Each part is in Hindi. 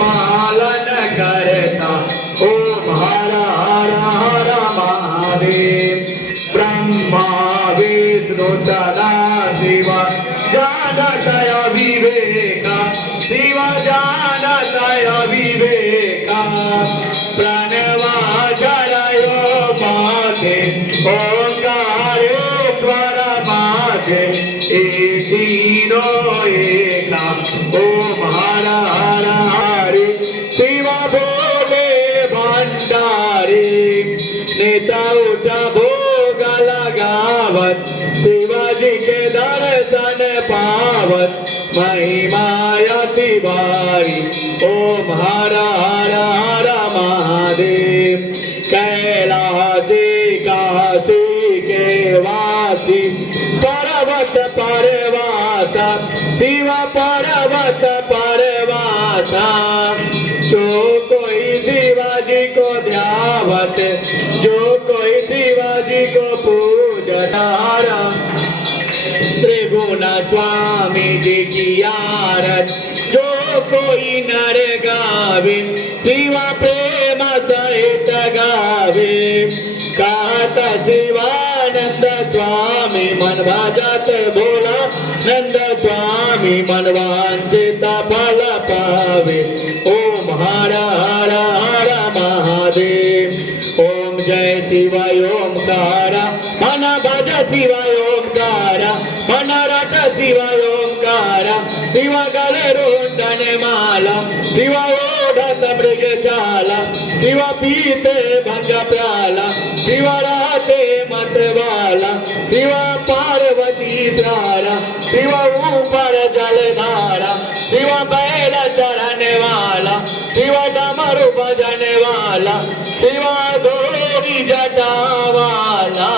पालन करता ओम हर हर हर महादेव ब्रह्मा विष्णु सदा शिव जानतय विवेका शिव जानतय विवेका प्रणवाचरयो माथे ओंकारेश्वर माथे तीनो एका ओम हर हर हरे शिव भोले भंडारी नेता उठा भोग लगावत शिवाजी के दर्शन पावत महिमायति भारी ओम हर हर हर महादेव कैलासी काशी के वासी पर्वत परवासा शिव पर्वत परवासा जो कोई शिवाजी को ध्यावत जो कोई शिवाजी को पूजता त्रिगुण स्वामी जी की आरत जो कोई नर गावे शिव प्रेम सहित गावे कहता शिवानंद स्वामी मन भजत बोला नंद स्वामी मन वांछित फल पावे ओम हर हर हर महादेव ओम जय शिवाय ओंकार मन भज शिवाय ओंकार मन रट शिवाय ओंकार शिव गले रोंदन माला शिव ओढ़त मृग चाला शिव पीते भंग प्याला शिव राते मत वाला शिव पार्वती प्यारा शिव ऊपर जलधारा शिव बैल चढ़ने वाला शिव डमरू बजने वाला शिव गोरी जटा वाला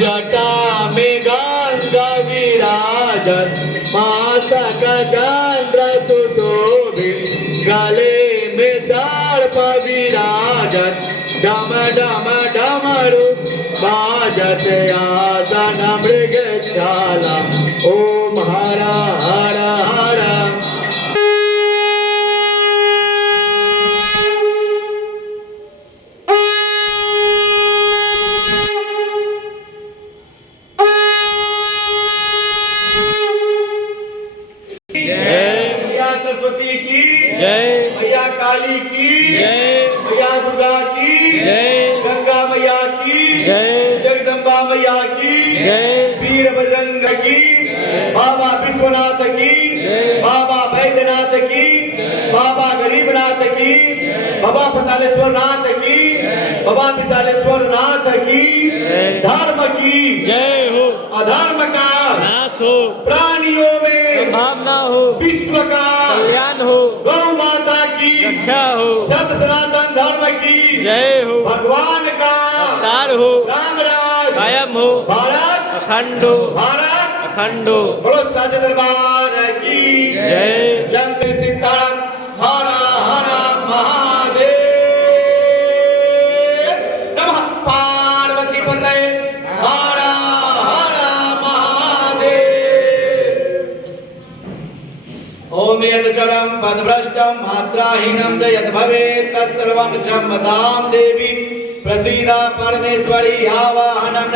जटा में गंगा विराजत मातक चंद्र सुशोभित गले में सर्प विराजत डम डम डमरू बाजत आसन मृगशाला ओम हर हर हर सरस्वती की जय मैया काली की जय मैया दुर्गा की जय गंगा मैया की जय जगदम्बा मैया की जय वीर बजरंग की बाबा विश्वनाथ की बाबा बैद्यनाथ की बाबा गरीबनाथ की बाबा पतालेश्वर नाथ की बाबा विशालेश्वर नाथ की धर्म की जय हो अधर्म का नाश हो प्राणियों में भावना हो विश्व का कल्याण हो गौ माता की रक्षा हो सत सनातन धर्म की जय हो भगवान का अवतार हो राम राज कायम हो भारत अखंड हो भारत अखंड हो बोलो साचे दरबार की जय जंत सीताराम हर हर महादेव नमः पार्वती पतये हर हर महादेव ओम यदचरं पदभ्रष्टं मात्राहीनं च यद् भवेत् तत्सर्वं क्षम्यतां देवी प्रसीदा परमेश्वरी आवाहनं न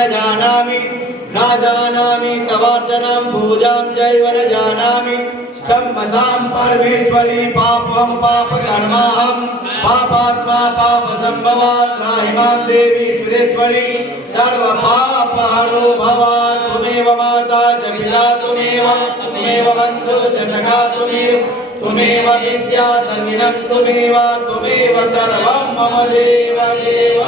जानामि तवार्चनं पूजां चैव न जानामि क्षम्यतां परमेश्वरी पापं पापकर्माहं पापात्मा पापसम्भवात् त्राहि मां देवी सुरेश्वरी सर्वपापहरो भवात् त्वमेव माता च पिता त्वमेव बन्धुः च सखा त्वमेव विद्या सर्विणं त्वमेव सर्वं मम देव देव